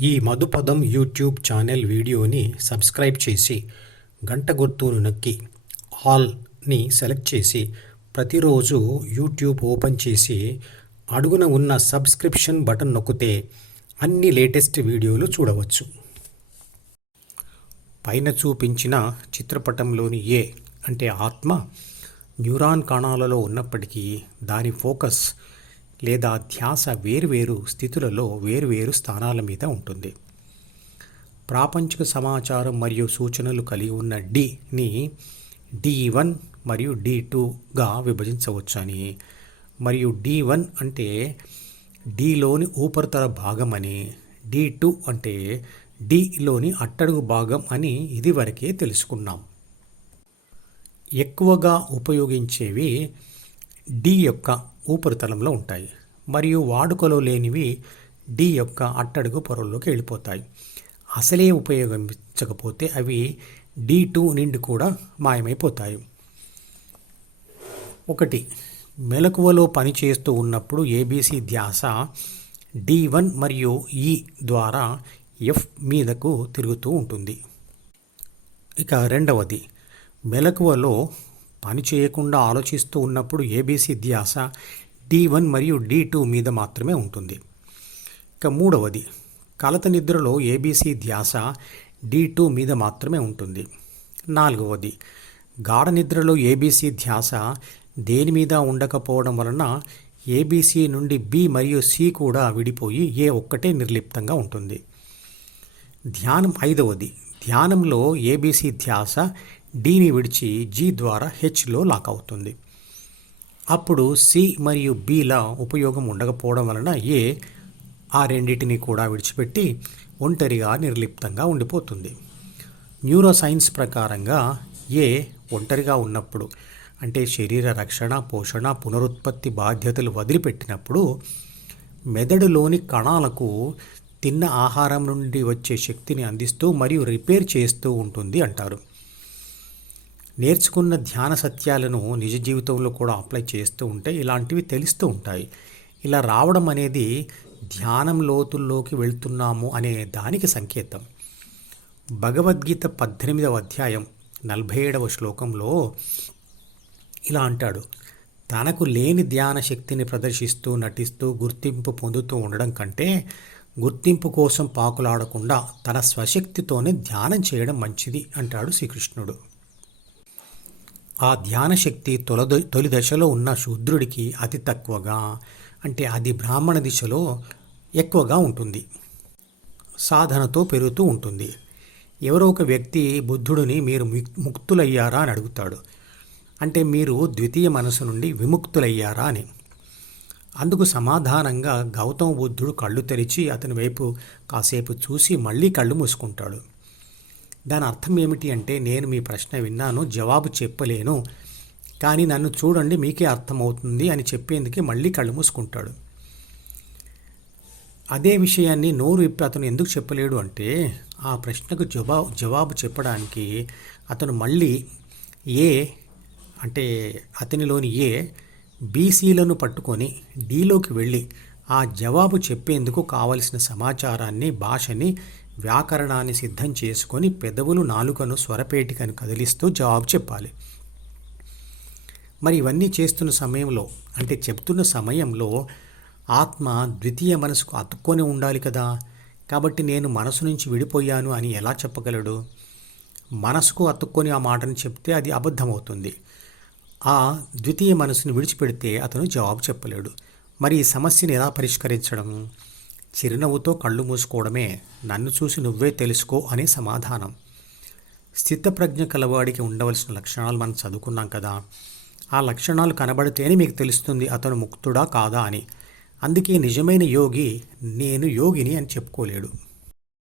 ఈ మధుపదం YouTube channel వీడియోని subscribe చేసి గంట గుర్తును నొక్కి ఆల్ని సెలెక్ట్ చేసి ప్రతిరోజు యూట్యూబ్ ఓపెన్ చేసి అడుగున ఉన్న సబ్స్క్రిప్షన్ బటన్ నొక్కితే అన్ని లేటెస్ట్ వీడియోలు చూడవచ్చు. పైన చూపించిన చిత్రపటంలోని ఏ అంటే ఆత్మ న్యూరాన్ కణాలలో ఉన్నప్పటికీ దాని ఫోకస్ లేదా ధ్యాస వేరువేరు స్థితులలో వేరువేరు స్థానాల మీద ఉంటుంది. ప్రాపంచిక సమాచారం మరియు సూచనలు కలిగి ఉన్న డిని డి వన్ మరియు డి టూగా విభజించవచ్చని. మరియు డి వన్ అంటే డిలోని ఉపరితల భాగం అని డి టూ అంటే డిలోని అట్టడుగు భాగం అని ఇదివరకే తెలుసుకున్నాం. ఎక్కువగా ఉపయోగించేవి డి యొక్క ఉపరితలంలో ఉంటాయి. మరియు వాడుకలో లేనివి డి యొక్క అట్టడుగు పొరల్లోకి వెళ్ళిపోతాయి. అసలే ఉపయోగించకపోతే అవి డి టూ నుండి కూడా మాయమైపోతాయి. ఒకటి మెలకువలో పనిచేస్తూ ఉన్నప్పుడు ఏబీసీ ధ్యాస డి వన్ మరియు ఈ ద్వారా ఎఫ్ మీదకు తిరుగుతూ ఉంటుంది. ఇక రెండవది మెలకువలో పని చేయకుండా ఆలోచిస్తూ ఉన్నప్పుడు ఏబీసీ ధ్యాస డి వన్ మరియు డి టూ మీద మాత్రమే ఉంటుంది. ఇక మూడవది కలత నిద్రలో ఏబీసీ ధ్యాస డి టూ మీద మాత్రమే ఉంటుంది. నాలుగవది గాఢ నిద్రలో ఏబీసీ ధ్యాస దేని మీద ఉండకపోవడం వలన ఏబీసీ నుండి బి మరియు సి కూడా విడిపోయి ఏ ఒక్కటే నిర్లిప్తంగా ఉంటుంది. ధ్యానం ఐదవది ధ్యానంలో ఏబీసీ ధ్యాస డీని విడిచి జీ ద్వారా హెచ్లో లాక్ అవుతుంది. అప్పుడు సి మరియు బిల ఉపయోగం ఉండకపోవడం వలన ఏ ఆ రెండింటిని కూడా విడిచిపెట్టి ఒంటరిగా నిర్లిప్తంగా ఉండిపోతుంది. న్యూరో సైన్స్ ప్రకారంగా ఏ ఒంటరిగా ఉన్నప్పుడు అంటే శరీర రక్షణ పోషణ పునరుత్పత్తి బాధ్యతలు వదిలిపెట్టినప్పుడు మెదడులోని కణాలకు తిన్న ఆహారం నుండి వచ్చే శక్తిని అందిస్తూ మరియు రిపేర్ చేస్తూ ఉంటుంది అంటారు. నేర్చుకున్న ధ్యాన సత్యాలను నిజ జీవితంలో కూడా అప్లై చేస్తూ ఉంటే ఇలాంటివి తెలుస్తూ ఉంటాయి. ఇలా రావడం అనేది ధ్యానం లోతుల్లోకి వెళ్తున్నాము అనే దానికి సంకేతం. భగవద్గీత పద్దెనిమిదవ అధ్యాయం నలభై ఏడవ శ్లోకంలో ఇలా అంటాడు. తనకు లేని ధ్యాన శక్తిని ప్రదర్శిస్తూ నటిస్తూ గుర్తింపు పొందుతూ ఉండడం కంటే గుర్తింపు కోసం పాకులాడకుండా తన స్వశక్తితోనే ధ్యానం చేయడం మంచిది అంటాడు శ్రీకృష్ణుడు. ఆ ధ్యాన శక్తి తొలి దశలో ఉన్న శూద్రుడికి అతి తక్కువగా అంటే అది బ్రాహ్మణ దిశలో ఎక్కువగా ఉంటుంది. సాధనతో పెరుగుతూ ఉంటుంది. ఎవరో ఒక వ్యక్తి బుద్ధుడిని మీరు ముక్తులయ్యారా అని అడుగుతాడు. అంటే మీరు ద్వితీయ మనసు నుండి విముక్తులయ్యారా అని. అందుకు సమాధానంగా గౌతమ బుద్ధుడు కళ్ళు తెరిచి అతని వైపు కాసేపు చూసి మళ్ళీ కళ్ళు మూసుకుంటాడు. దాని అర్థం ఏమిటి అంటే నేను మీ ప్రశ్న విన్నాను జవాబు చెప్పలేను. కానీ నన్ను చూడండి మీకే అర్థమవుతుంది అని చెప్పేందుకే మళ్ళీ కళ్ళు మూసుకుంటాడు. అదే విషయాన్ని నోరు విప్పి అతను ఎందుకు చెప్పలేడు అంటే ఆ ప్రశ్నకు జవాబు జవాబు చెప్పడానికి అతను మళ్ళీ ఏ అంటే అతనిలోని ఏ బీసీలను పట్టుకొని డీలోకి వెళ్ళి ఆ జవాబు చెప్పేందుకు కావలసిన సమాచారాన్ని భాషని వ్యాకరణాన్ని సిద్ధం చేసుకొని పెదవులు నాలుకను స్వరపేటికను కదిలిస్తూ జవాబు చెప్పాలి. మరి ఇవన్నీ చేస్తున్న సమయంలో అంటే చెప్తున్న సమయంలో ఆత్మ ద్వితీయ మనసుకు అతుక్కొని ఉండాలి కదా. కాబట్టి నేను మనసు నుంచి విడిపోయాను అని ఎలా చెప్పగలడు? మనసుకు అతుక్కొని ఆ మాటను చెప్తే అది అబద్ధమవుతుంది. ఆ ద్వితీయ మనసును విడిచిపెడితే అతను జవాబు చెప్పలేడు. మరి ఈ సమస్యను ఎలా పరిష్కరించడం? చిరునవ్వుతో కళ్ళు మూసుకోవడమే నన్ను చూసి నువ్వే తెలుసుకో అనే సమాధానం. స్థితప్రజ్ఞ కలవాడికి ఉండవలసిన లక్షణాలు మనం చదువుకున్నాం కదా. ఆ లక్షణాలు కనబడితేనే మీకు తెలుస్తుంది అతను ముక్తుడా కాదా అని. అందుకే నిజమైన యోగి నేను యోగిని అని చెప్పుకోలేడు.